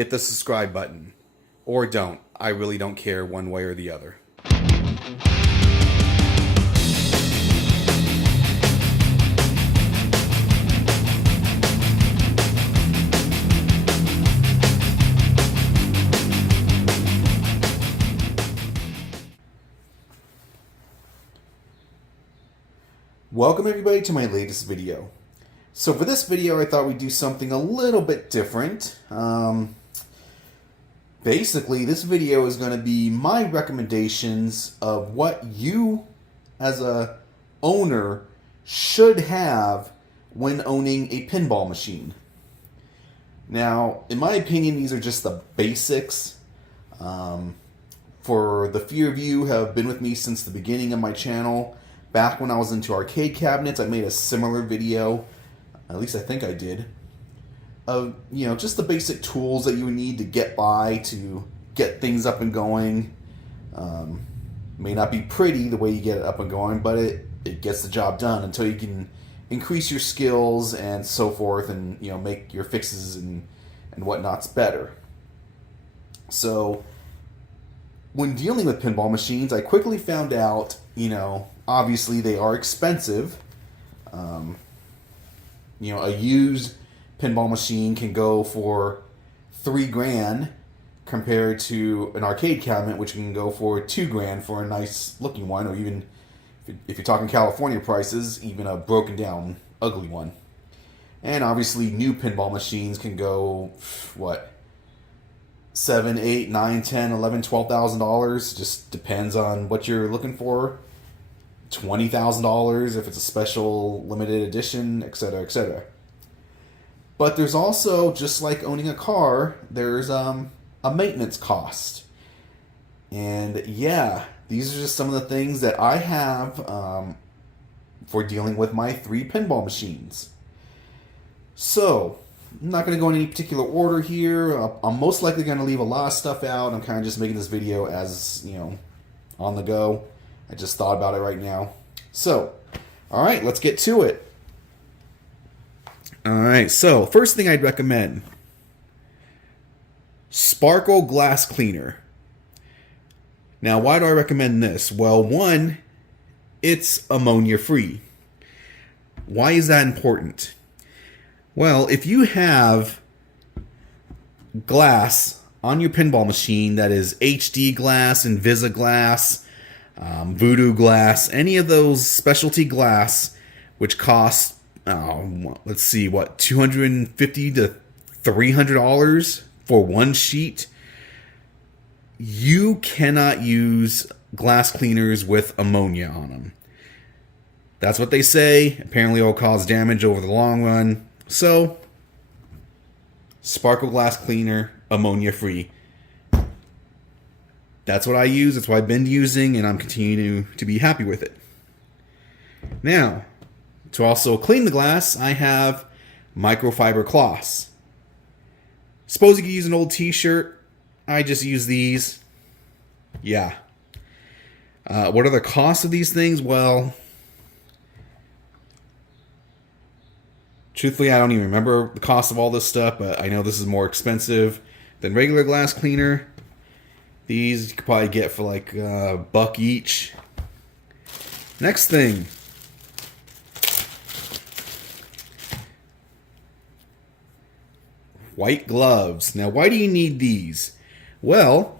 hit the subscribe button. Or don't. I really don't care one way or the other. Welcome everybody to my latest video. So for this video I thought we'd do something a little bit different. Basically this video is going to be my recommendations of what you as a owner should have when owning a pinball machine. Now in my opinion these are just the basics. For the few of you who have been with me since the beginning of my channel, back when I was into arcade cabinets, I made a similar video, at least I think I did, of, just the basic tools that you would need to get by, to get things up and going. May not be pretty the way you get it up and going, but it gets the job done until you can increase your skills and so forth, and make your fixes and whatnots better. So when dealing with pinball machines, I quickly found out, obviously they are expensive. A used pinball machine can go for $3,000 compared to an arcade cabinet, which can go for $2,000 for a nice looking one, or even if you're talking California prices, even a broken down ugly one. And obviously new pinball machines can go, what, $7,000, $8,000, $9,000, $10,000, $11,000, $12,000. Just depends on what you're looking for. $20,000 if it's a special limited edition, etc., etc. But there's also, just like owning a car, there's a maintenance cost. And yeah, these are just some of the things that I have for dealing with my 3 pinball machines. So I'm not going to go in any particular order here. I'm most likely going to leave a lot of stuff out. I'm kind of just making this video as, on the go. I just thought about it right now. So, alright, let's get to it. Alright, so first thing I'd recommend, Sparkle Glass Cleaner. Now, why do I recommend this? Well, one, it's ammonia free. Why is that important? Well, if you have glass on your pinball machine that is HD glass, Invisa glass, Voodoo glass, any of those specialty glass, which cost, let's see, what, $250 to $300 for one sheet, you cannot use glass cleaners with ammonia on them. That's what they say. Apparently it'll cause damage over the long run. So, Sparkle Glass Cleaner, ammonia free. That's what I use. That's what I've been using, and I'm continuing to be happy with it. Now, to also clean the glass, I have microfiber cloths. Suppose you could use an old t-shirt. I just use these. Yeah. What are the costs of these things? Well, truthfully, I don't even remember the cost of all this stuff, but I know this is more expensive than regular glass cleaner. These you could probably get for like $1 each. Next thing. White gloves. Now, why do you need these? Well,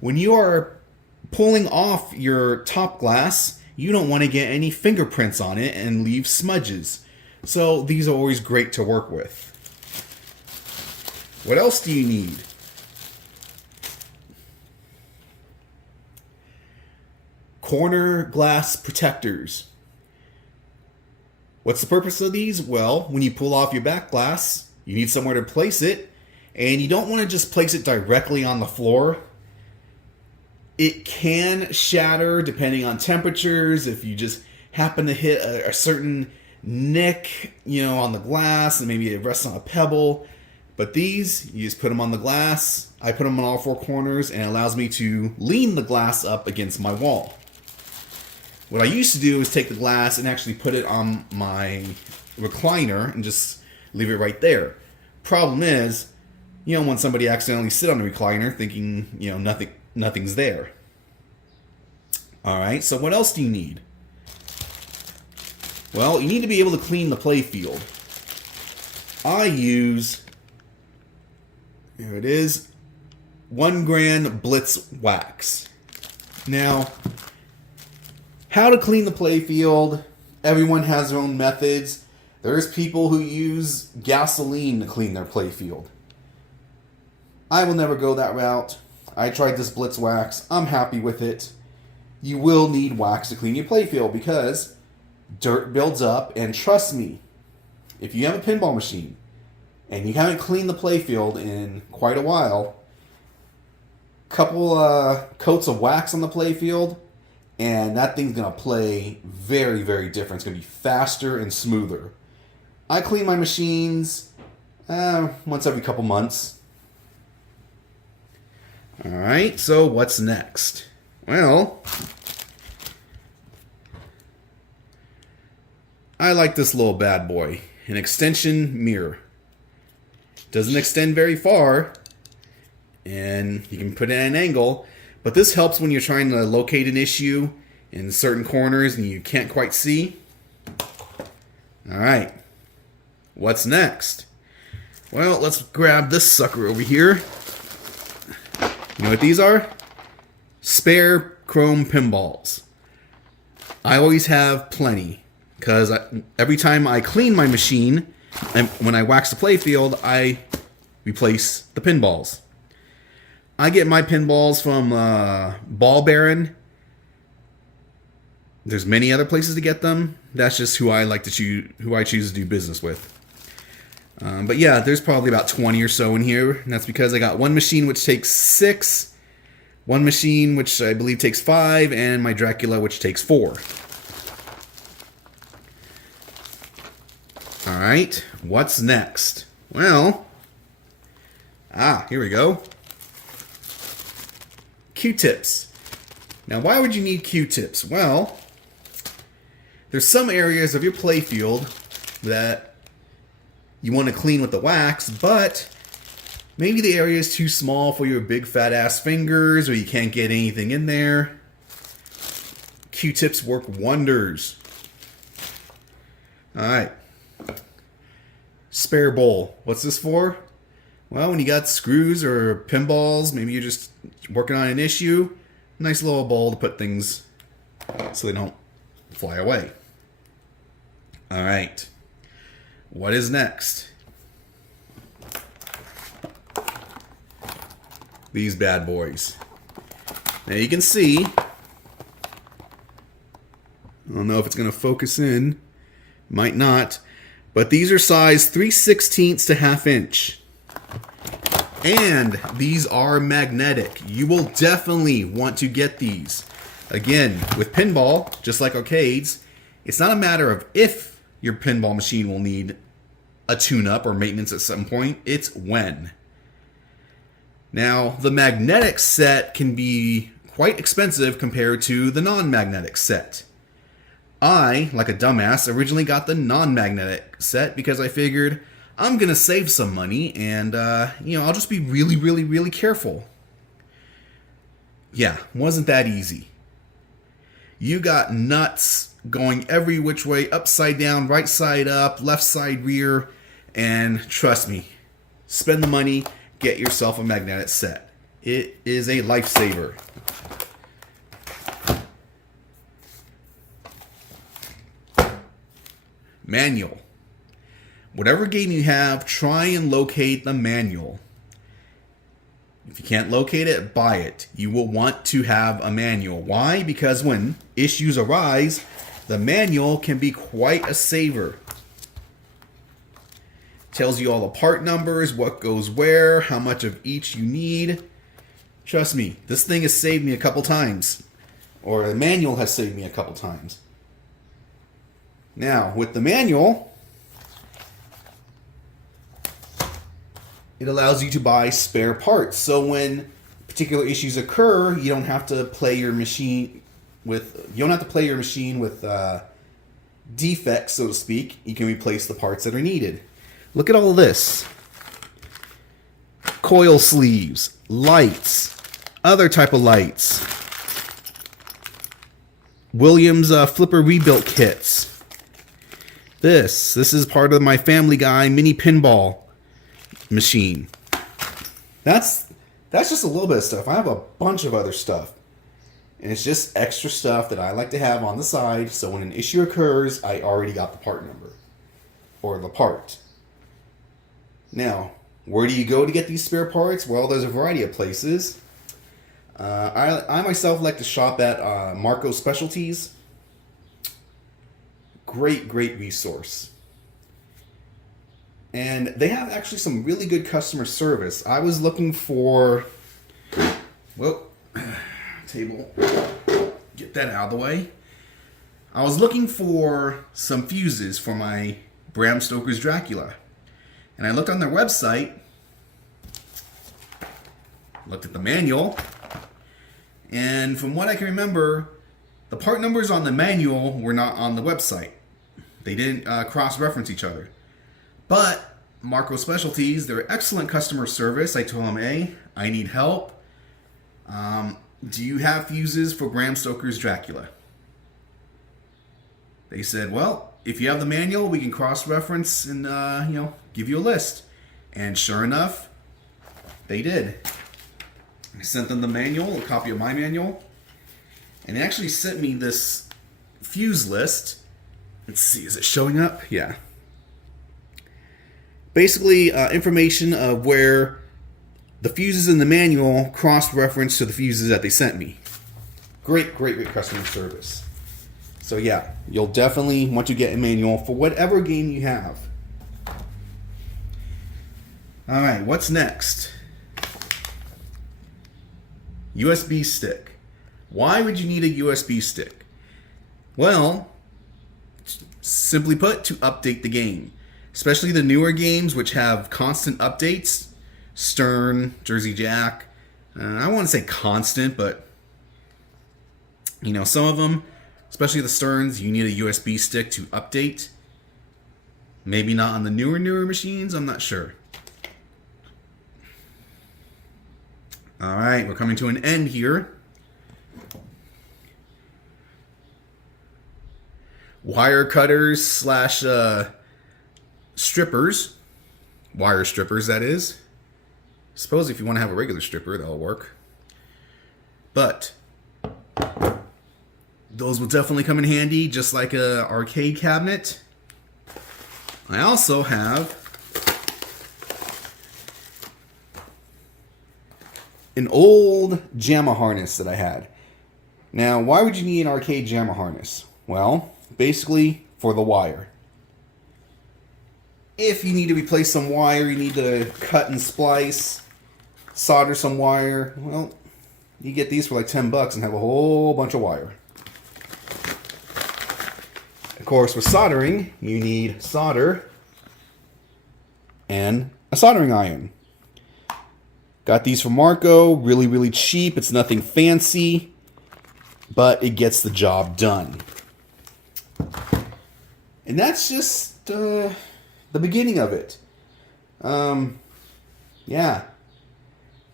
when you are pulling off your top glass, you don't want to get any fingerprints on it and leave smudges. So these are always great to work with. What else do you need? Corner glass protectors. What's the purpose of these? Well, when you pull off your back glass, you need somewhere to place it, and you don't want to just place it directly on the floor. It can shatter depending on temperatures. If you just happen to hit a certain nick, on the glass, and maybe it rests on a pebble. But these, you just put them on the glass. I put them on all 4 corners, and it allows me to lean the glass up against my wall. What I used to do is take the glass and actually put it on my recliner and just leave it right there. Problem is, You don't want somebody accidentally sit on the recliner thinking, nothing's there. All right, so what else do you need? Well, you need to be able to clean the play field. I use, here it is, 1 gram Blitz Wax. Now, how to clean the play field, everyone has their own methods. There's people who use gasoline to clean their play field. I will never go that route. I tried this Blitz Wax. I'm happy with it. You will need wax to clean your play field because dirt builds up, and trust me, if you have a pinball machine and you haven't cleaned the play field in quite a while, couple coats of wax on the play field, and that thing's going to play very, very different. It's going to be faster and smoother. I clean my machines once every couple months. Alright, so what's next? Well, I like this little bad boy. An extension mirror. Doesn't extend very far, and you can put it at an angle, but this helps when you're trying to locate an issue in certain corners and you can't quite see. Alright, what's next? Well, let's grab this sucker over here. You know what these are? Spare chrome pinballs. I always have plenty, because every time I clean my machine, and when I wax the playfield, I replace the pinballs. I get my pinballs from Ball Baron. There's many other places to get them. That's just who I like to choose, who I choose to do business with. But yeah, there's probably about 20 or so in here. And that's because I got one machine which takes 6, one machine which I believe takes 5, and my Dracula which takes 4. Alright, what's next? Well, here we go. Qtips. Now, why would you need Qtips? Well, there's some areas of your playfield that you want to clean with the wax, but maybe the area is too small for your big fat ass fingers, or you can't get anything in there. Qtips work wonders. Alright. Spare bowl. What's this for? Well, when you got screws or pinballs, maybe you're just working on an issue, nice little bowl to put things so they don't fly away. Alright. What is next? These bad boys. Now you can see, I don't know if it's going to focus in, might not, but these are size 3/16 to 1/2 inch. And these are magnetic. You will definitely want to get these. Again, with pinball, just like arcades, it's not a matter of if your pinball machine will need a tune-up or maintenance at some point, it's when. Now, the magnetic set can be quite expensive compared to the non-magnetic set. I, like a dumbass, originally got the non-magnetic set because I figured I'm going to save some money and, I'll just be really, really, really careful. Yeah, wasn't that easy. You got nuts going every which way, upside down, right side up, left side rear, and trust me, spend the money, get yourself a magnetic set. It is a lifesaver. Manual. Whatever game you have, try and locate the manual. If you can't locate it, buy it. You will want to have a manual. Why? Because when issues arise, the manual can be quite a saver. Tells you all the part numbers, what goes where, how much of each you need. Trust me, this thing has saved me a couple times. Or the manual has saved me a couple times. Now, with the manual, it allows you to buy spare parts. So when particular issues occur, you don't have to play your machine with defects, so to speak. You can replace the parts that are needed. Look at all of this. coil sleeves, lights, other type of lights, Williams flipper rebuilt kits. This is part of my Family Guy mini pinball machine. That's just a little bit of stuff. I have a bunch of other stuff. And it's just extra stuff that I like to have on the side, so when an issue occurs, I already got the part number. Or the part. Now, where do you go to get these spare parts? Well, there's a variety of places. I myself like to shop at Marco Specialties. Great resource. And they have actually some really good customer service. I was looking for... Whoa. Table. Get that out of the way. I was looking for some fuses for my Bram Stoker's Dracula. And I looked on their website, looked at the manual, and from what I can remember, the part numbers on the manual were not on the website. They didn't cross-reference each other. But Marco Specialties, they're excellent customer service. I told them, hey, I need help. Do you have fuses for Bram Stoker's Dracula? They said, well, if you have the manual, we can cross-reference and, give you a list. And sure enough, they did. I sent them the manual, a copy of my manual, and they actually sent me this fuse list. Let's see, is it showing up? Yeah. Basically, information of where the fuses in the manual cross-reference to the fuses that they sent me. Great customer service. So yeah, you'll definitely want to get a manual for whatever game you have. Alright, what's next? USB stick. Why would you need a USB stick? Well, simply put, to update the game. Especially the newer games which have constant updates. Stern, Jersey Jack. I won't say constant, but some of them, especially the Sterns, you need a USB stick to update. Maybe not on the newer machines, I'm not sure. Alright, we're coming to an end here. Wire cutters slash strippers. Wire strippers, that is. Suppose if you want to have a regular stripper, that'll work. But those will definitely come in handy, just like an arcade cabinet. I also have an old JAMA harness that I had. Now, why would you need an arcade JAMA harness? Well, basically for the wire. If you need to replace some wire, you need to cut and splice, solder some wire, well, you get these for like $10 and have a whole bunch of wire. Of course, with soldering, you need solder and a soldering iron. Got these from Marco, really cheap. It's nothing fancy, but it gets the job done. And that's just the beginning of it. Yeah.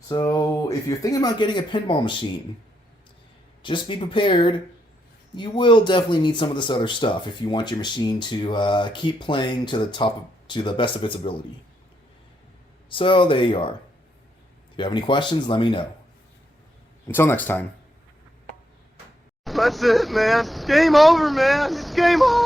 So if you're thinking about getting a pinball machine, just be prepared. You will definitely need some of this other stuff if you want your machine to keep playing to the best of its ability. So there you are. If you have any questions, let me know. Until next time. That's it, man. Game over, man. It's game over.